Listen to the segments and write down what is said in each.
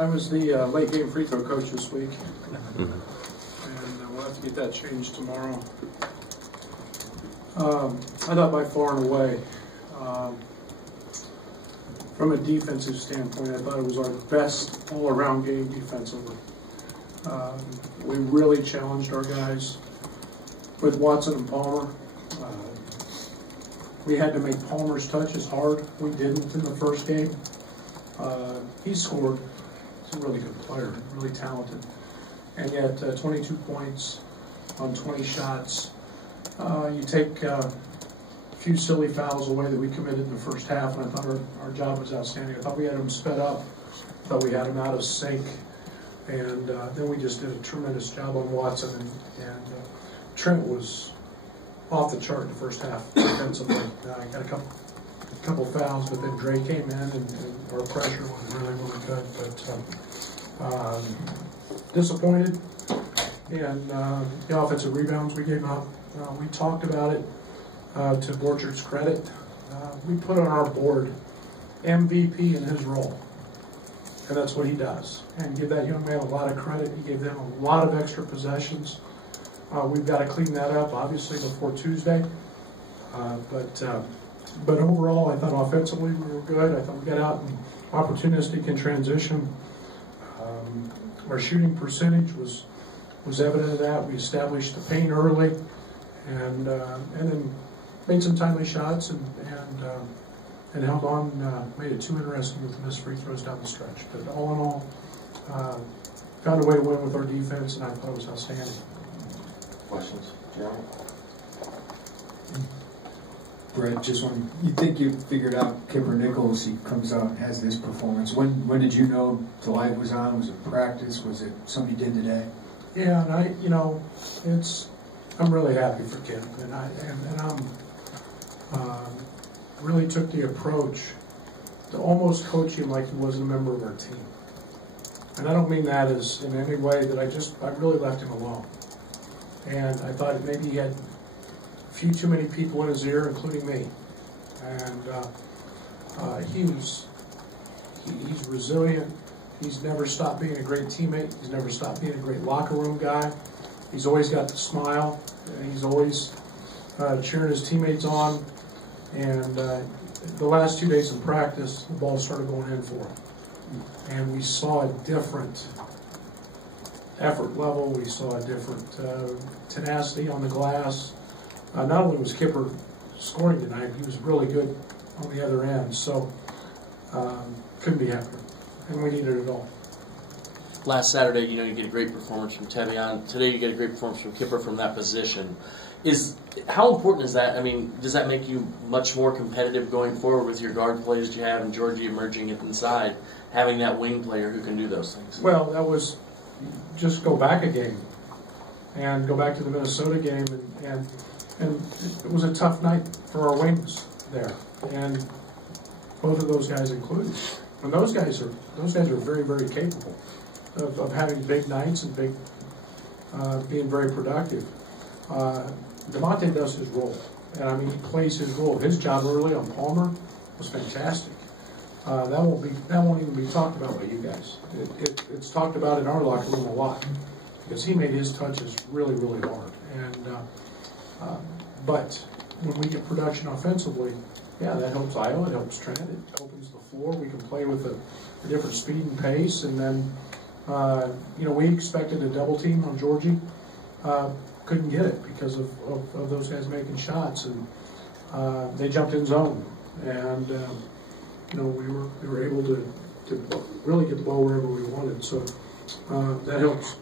I was the late game free throw coach this week, and we'll have to get that changed tomorrow. I thought by far and away, from a defensive standpoint, I thought it was our best all-around game defensively. We really challenged our guys with Watson and Palmer. We had to make Palmer's touches hard. We didn't in the first game. He scored. He's a really good player, really talented. And yet 22 points on 20 shots. You take a few silly fouls away that we committed in the first half, and I thought our job was outstanding. I thought we had them sped up. I thought we had them out of sync. And then we just did a tremendous job on Watson. And Trent was off the chart in the first half defensively. Got a couple fouls, but then Dre came in, and our pressure was really, really good. But disappointed in the offensive rebounds we gave up. We talked about it to Borchard's credit. We put on our board MVP in his role, and that's what he does. And give that young man a lot of credit. He gave them a lot of extra possessions. We've got to clean that up, obviously, before Tuesday. But overall, I thought offensively we were good. I thought we got out and opportunistic in transition. Our shooting percentage was evident of that. We established the paint early, and then made some timely shots and held on. Made it too interesting with the missed free throws down the stretch. But all in all, found a way to win with our defense, and I thought it was outstanding. Questions, Jeremy? Brett, just when you think you figured out Kipper Nichols, he comes out and has this performance. When did you know the light was on? Was it practice? Was it something you did today? Yeah, and I'm really happy for Kip, and I'm really took the approach to almost coach him like he wasn't a member of our team. And I don't mean that as in any way that I really left him alone. And I thought maybe he had a few too many people in his ear, including me. And he's resilient. He's never stopped being a great teammate. He's never stopped being a great locker room guy. He's always got the smile. He's always cheering his teammates on. And the last 2 days of practice, the ball started going in for him. And we saw a different effort level. We saw a different tenacity on the glass. Not only was Kipper scoring tonight, he was really good on the other end. So couldn't be happier. And we needed it all. Last Saturday, you get a great performance from Tevion. Today, you get a great performance from Kipper from that position. How important is that? I mean, does that make you much more competitive going forward with your guard plays that you have and Georgie emerging inside, having that wing player who can do those things? Well, that was just go back a game and go back to the Minnesota game, and it was a tough night for our wings there, and both of those guys included. And those guys are very, very capable of having big nights and being very productive. DeMonte does his role, and I mean he plays his role. His job early on Palmer was fantastic. That won't even be talked about by you guys. It's talked about in our locker room a lot because he made his touches really, really hard. And but when we get production offensively, yeah, that helps Iowa. It helps Trent. It opens the floor. We can play with a different speed and pace. And then we expected a double team on Georgie. Couldn't get it because of those guys making shots, and they jumped in zone, and we were able to really get the ball wherever we wanted. So that helps.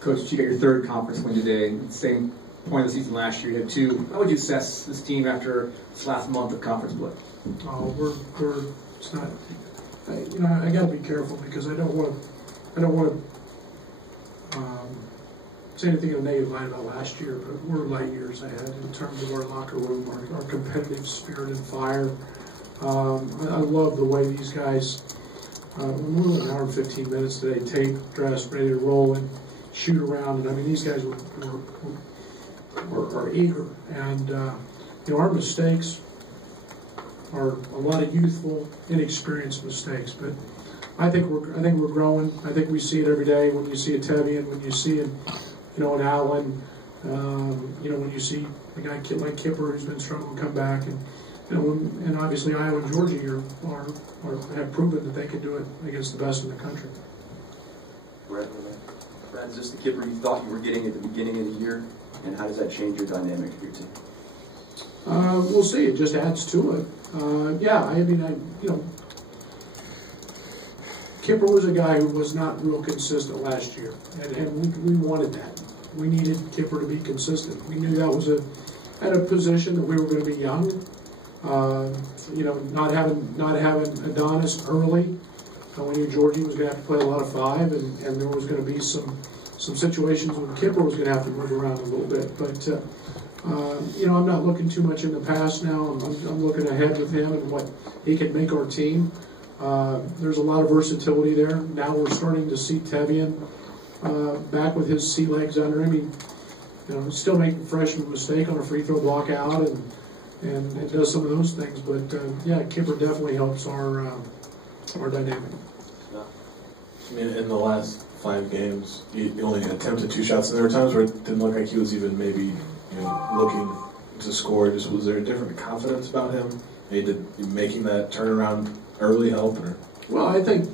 Coach, you got your third conference win today. Same point of the season last year. You had two. How would you assess this team after this last month of conference play? It's not. I got to be careful because I don't want to say anything in a negative light about last year, but we're light years ahead in terms of our locker room, our competitive spirit and fire. I love the way these guys, when we went an hour and 15 minutes today, tape, dress, ready to roll and shoot around, and I mean these guys are eager, and our mistakes are a lot of youthful, inexperienced mistakes, but I think we're growing. I think we see it every day when you see a Tevian, when you see it, an Allen, when you see a guy like Kipper who's been struggling to come back, and and obviously Iowa and Georgia have proven that they can do it against the best in the country. Brad, Is this the Kipper you thought you were getting at the beginning of the year, and how does that change your dynamic of your team? We'll see. It just adds to it. Kipper was a guy who was not real consistent last year, and we wanted that. We needed Kipper to be consistent. We knew that was at a position that we were going to be young. Not having Adonis early. We knew Georgie was going to have to play a lot of 5, and there was going to be some situations when Kipper was going to have to move around a little bit. But I'm not looking too much in the past now. I'm looking ahead with him and what he can make our team. There's a lot of versatility there. Now we're starting to see Tevian back with his sea legs under him. He's still making a freshman mistake on a free throw block out and does some of those things. But Kipper definitely helps our dynamic. I mean, in the last 5 games, he only attempted 2 shots, and there were times where it didn't look like he was even maybe looking to score. Just was there a different confidence about him? Did making that turnaround early help? Or? Well, I think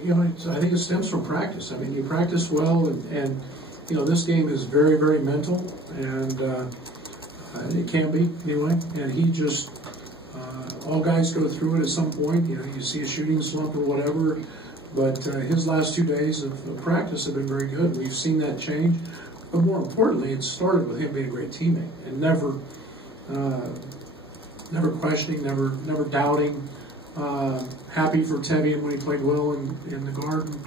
I think it stems from practice. I mean, you practice well, and this game is very, very mental, and it can be anyway. And he just all guys go through it at some point. You see a shooting slump or whatever. But his last 2 days of practice have been very good. We've seen that change. But more importantly, it started with him being a great teammate and never questioning, never doubting. Happy for Tevian when he played well in the Garden.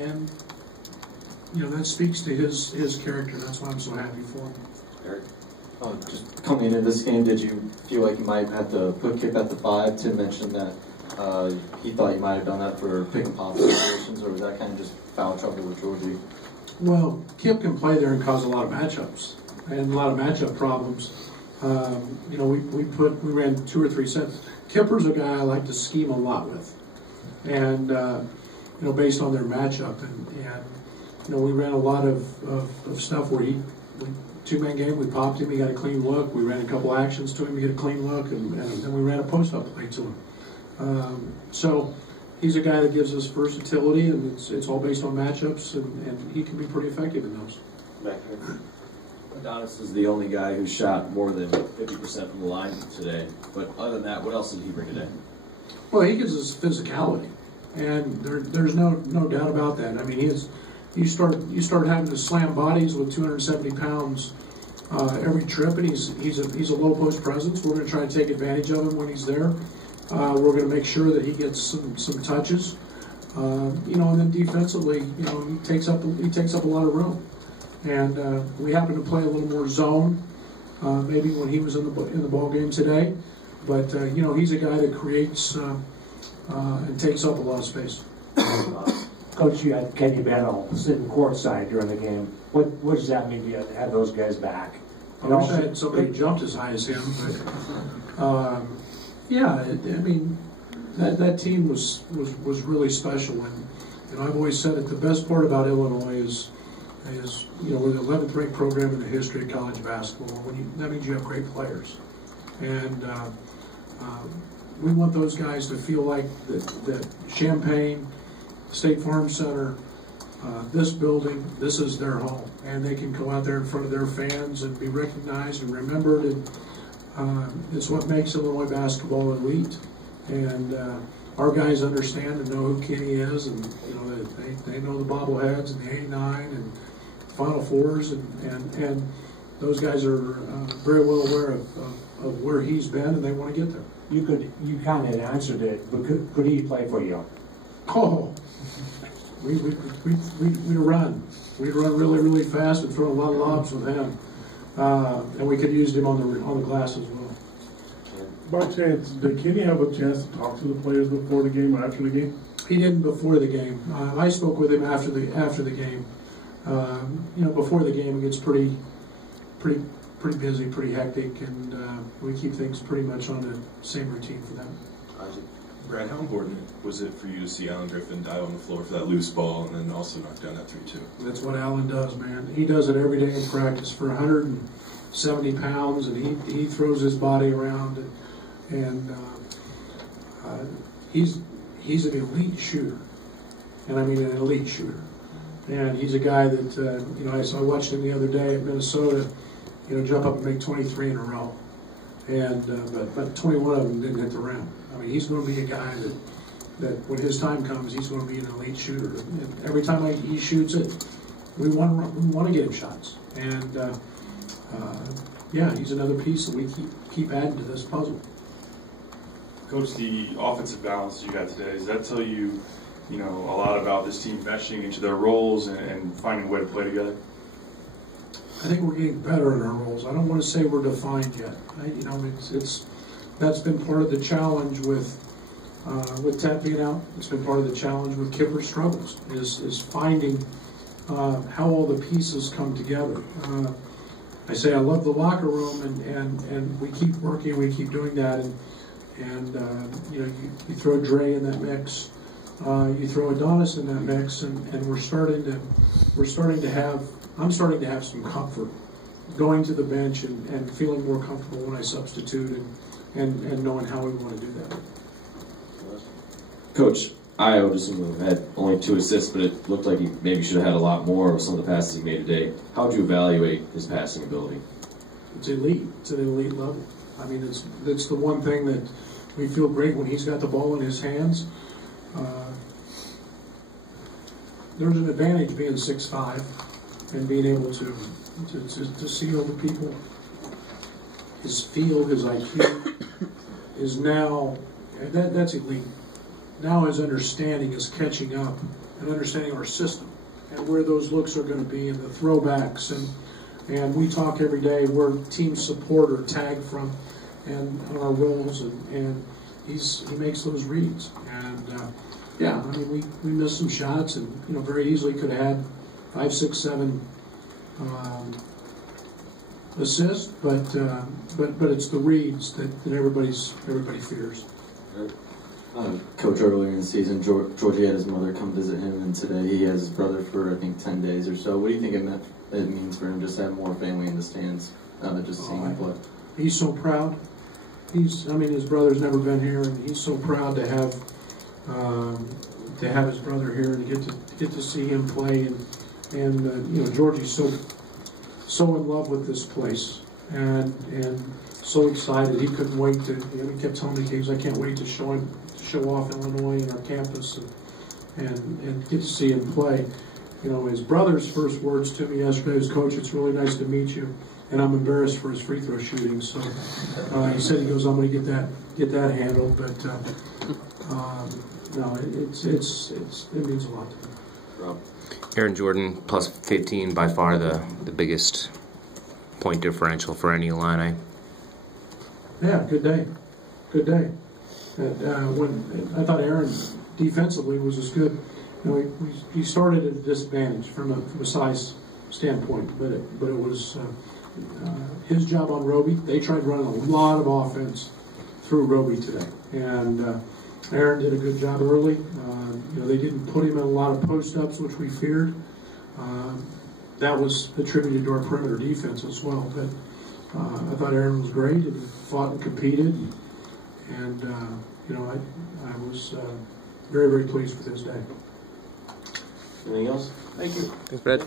And that speaks to his character. That's why I'm so happy for him. Eric? Just coming into this game, did you feel like you might have to put Kip at the 5? Tim mentioned that he thought you might have done that for pick and pop situations, or was that kind of just foul trouble with Georgie? Well, Kip can play there and cause a lot of matchups and a lot of matchup problems. We ran 2 or 3 sets. Kipper's a guy I like to scheme a lot with, and based on their matchup, and we ran a lot of stuff where he 2-man game, we popped him, he got a clean look. We ran a couple actions to him, he got a clean look, and then we ran a post-up play to him. So he's a guy that gives us versatility, and it's all based on matchups, and he can be pretty effective in those. back here. Adonis is the only guy who shot more than 50% from the line today. But other than that, what else did he bring today? Well, he gives us physicality, and there's no doubt about that. I mean, you start having to slam bodies with 270 pounds every trip, and he's a low post presence. We're going to try to take advantage of him when he's there. We're going to make sure that he gets some touches, and then defensively, he takes up a lot of room, and we happen to play a little more zone, maybe when he was in the ball game today, but he's a guy that creates and takes up a lot of space. Coach, you had Kenny Bennell sitting courtside during the game. What does that mean to have those guys back? I wish I had somebody jumped as high as him, but that team was really special, and I've always said that the best part about Illinois is we're the 11th ranked program in the history of college basketball. That means you have great players, and we want those guys to feel like that Champaign, State Farm Center, this building, this is their home, and they can go out there in front of their fans and be recognized and remembered, and it's what makes Illinois basketball elite. And our guys understand and know who Kenny is, and they know the bobbleheads and the '89 and Final Fours, and those guys are very well aware of where he's been, and they want to get there. You kind of answered it, but could he play for you? Oh, we'd run. We'd run really, really fast and throw a lot of lobs with him, and we could use him on the glass as well. By chance, did Kenny have a chance to talk to the players before the game or after the game? He didn't before the game. I spoke with him after the game. Before the game, it gets pretty busy, pretty hectic, and we keep things pretty much on the same routine for them. Brad, how important was it for you to see Alan Griffin dive on the floor for that loose ball and then also knock down that 3-2? That's what Alan does, man. He does it every day in practice for 170 pounds, and he throws his body around, and he's an elite shooter, and I mean an elite shooter. And he's a guy that I watched him the other day at Minnesota, jump up and make 23 in a row, and but 21 of them didn't hit the rim. I mean, he's going to be a guy that when his time comes, he's going to be an elite shooter. And every time he shoots it, we want to get him shots. And he's another piece that we keep adding to this puzzle. Coach, the offensive balance you got today, does that tell you, a lot about this team meshing into their roles and finding a way to play together? I think we're getting better in our roles. I don't want to say we're defined yet. That's been part of the challenge with Ted being out. It's been part of the challenge with Kipper's struggles is finding how all the pieces come together. I say I love the locker room, and we keep working, we keep doing that, and you throw Dre in that mix, you throw Adonis in that mix, and I'm starting to have some comfort going to the bench and feeling more comfortable when I substitute and knowing how we want to do that. Coach, Io just had only 2 assists, but it looked like he maybe should have had a lot more with some of the passes he made today. How would you evaluate his passing ability? It's elite. It's an elite level. I mean, it's the one thing that we feel great when he's got the ball in his hands. There's an advantage being 6'5" and being able to see other people. His feel, his IQ is now, that's elite. Now his understanding is catching up and understanding our system and where those looks are going to be and the throwbacks. And we talk every day where team support or tag from and on our roles, and he makes those reads. And I mean, we missed some shots and very easily could have had 5, 6, 7 assists, but it's the reads that everybody fears. Coach, earlier in the season, Georgie had his mother come visit him, and today he has his brother for I think 10 days or so. What do you think it means for him just to have more family in the stands, just seeing him play? He's so proud. His brother's never been here, and he's so proud to have his brother here and get to see him play. And Georgie's so in love with this place and so excited. He couldn't wait to. He kept telling me, "Kids, I can't wait to show off Illinois and our campus and get to see him play." His brother's first words to me yesterday was, "Coach, it's really nice to meet you, and I'm embarrassed for his free throw shooting." So he said, "He goes, I'm going to get that handled." But no, it means a lot to me. Rob. Aaron Jordan plus 15, by far the biggest point differential for any Illini. Yeah, good day. When I thought Aaron defensively was as good. He started at a disadvantage from a size standpoint, but it was his job on Roby. They tried running a lot of offense through Roby today, and Aaron did a good job early. They didn't put him in a lot of post-ups, which we feared. That was attributed to our perimeter defense as well. But I thought Aaron was great and fought and competed. And I was very, very pleased with his day. Anything else? Thank you. Thanks, Brad.